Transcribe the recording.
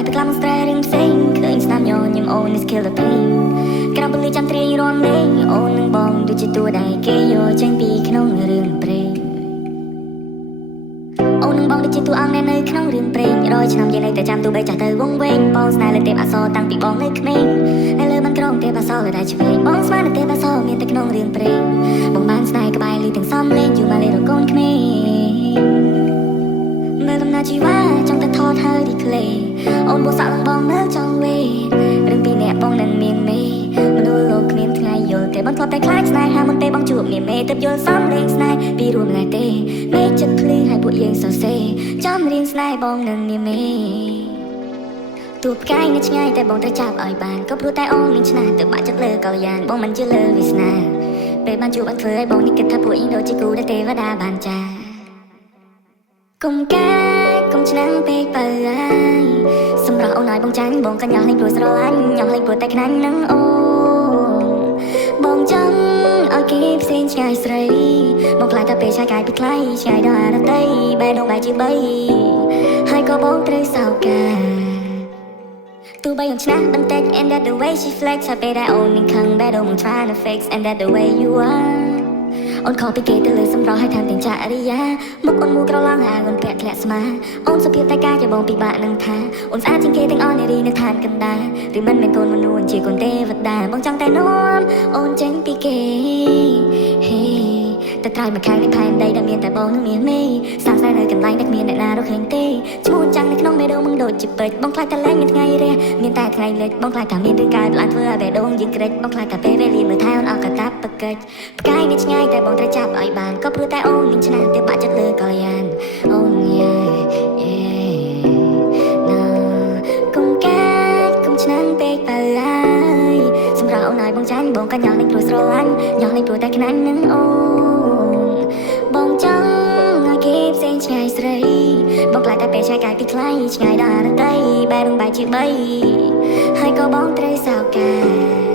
តែក្លាំស្ត្រេរឿងផ្សេងឃើញស្នាមញញឹមអូននេះ kill the pain ក្រៅពលីចាំត្រៀងរំលែងអូននឹងបងដូចជាតួដែលគេយកចេញពីក្នុងរឿងព្រេងអូននឹងបងដូចជាតួអង្គនៅក្នុងរឿងព្រេងរយឆ្នាំយើងនៅតែចាំទោះបីចាស់ទៅវងវែងបងស្នេហ៍លើទេពអក្សរតាំងពីបងនៅក្មេងនៅលើបានក្រងទេពអក្សរលើដៃឆ្វេងបងស្មានទេពអក្សរមានតែក្នុងរឿងព្រេងបងបានស្នេហ៍ក្បែរលីទាំងសំលេងយូរមកលេងរកូនក្មេងមើលដំណើរជីវ៉ាចង់តែថតហើយរីផ្លេអូនបោះសាក់ឡើងបងមើលចង់វេរឿងពីអ្នកបងនឹងមានមេមនុស្សលោកគ្មានថ្ងៃយល់ទេបងធ្លាប់តែខ្លាចស្នេហាមុនពេលបងជួបនាមេទើបយល់សំលេងស្នេហ៍ពីរួមណែទេមេចិត្តភ្លឺឲ្យពួកយើងសរសេរចាំរៀងស្នេហ៍បងនឹងនាមេទូផ្កាយនៅឆ្ងាយតែបងត្រូវចាប់ឲ្យបានក៏ព្រោះតែអូនមានឆ្នាទៅបាក់ចិត្តលើកល្យានបងមិនជឿលើវាសនាពេលបានជួបបានធ្វើឲ្យបងនេះគិតថាពួកអ៊ីដូចជាគូដែលទេវតាបានចាកុំកាយកុំឆ្នាំងពេកបើហើយសម្រាប់អូនឲ្យបងចាញ់បងក៏ញ៉ាំលេងព្រោះស្រឡាញ់ញ៉ាំលេងព្រោះតែខ្លាញ់នឹងអូនបងចង់ឲ្យគេផ្សេងឆ្ងាយស្រីបងខ្លាចតែពេលឆ្ងាយកាយពីថ្លៃឆ្ងាយដល់អរតីបែរដងបែរជាបីហើយក៏បងត្រូវសោកការទោះបីអូនឆ្នះបន្តិច and that the way she flex ហើយពេលដែលអូននឹងខឹងបែរដងមក try to fix and that the way you areអូនខកពីគេទៅលើសម្រស់ឲ្យថែមទាំងចរិយាមុខអូនមូក្រឡងហាងអូនពាក់ធ្លាក់ស្មាអូនសុភាពតែការជាបងពិបាកនឹងថាអូនស្អាតជាងគេទាំងអស់នារីនៅឋានកណ្ដាលឬមិនមែនកូនមនុស្សជាកូនទេវតាបងចង់តែនាំអូនចេញពីគេហេតែត្រៃមកខាងនេះផែនដីដែលមានតែបងនឹងមានមេសាងសង់នៅកន្លែងដែលគ្មានអ្នកណារកឃើញទេឈ្មោះចាំងនៅក្នុងបេះដូងมึงដូចជាពេជ្របងខ្លាចតែលែងមានថ្ងៃរះមានតែថ្ងៃលិចបងខ្លាចថាមានរឿងកើតឡើងធ្វើឲ្យបេះដូងយើងក្រិចបងខ្លាចតែពេលវេលាមើលថែអូនអស់កតាបប្រកិច្ចផ្កាយនេះឆ្ងាយតែបងត្រូវចាប់ឲ្យបានក៏ព្រោះតែអូនមានឆ្នាទៅបាក់ចិត្តលើកល្យានអូនយ៉ាណាកុំកាចកុំឆ្នាំងពេកបើហើយសម្រាប់អូនឲ្យបងចាញ់បងក៏ញ៉ាំលេងព្រោះស្រឡាញ់ញ៉ាំលេងព្រោះតែខ្លាញ់នឹងអូនបងចង់ឲ្យគេផ្សេងឆ្ងាយស្រីបងខ្លាចតែពេលឆ្ងាយកាយពីថ្លៃឆ្ងាយដល់អរតីបែរដងបែរជាបីហើយក៏បងត្រូវសោកការ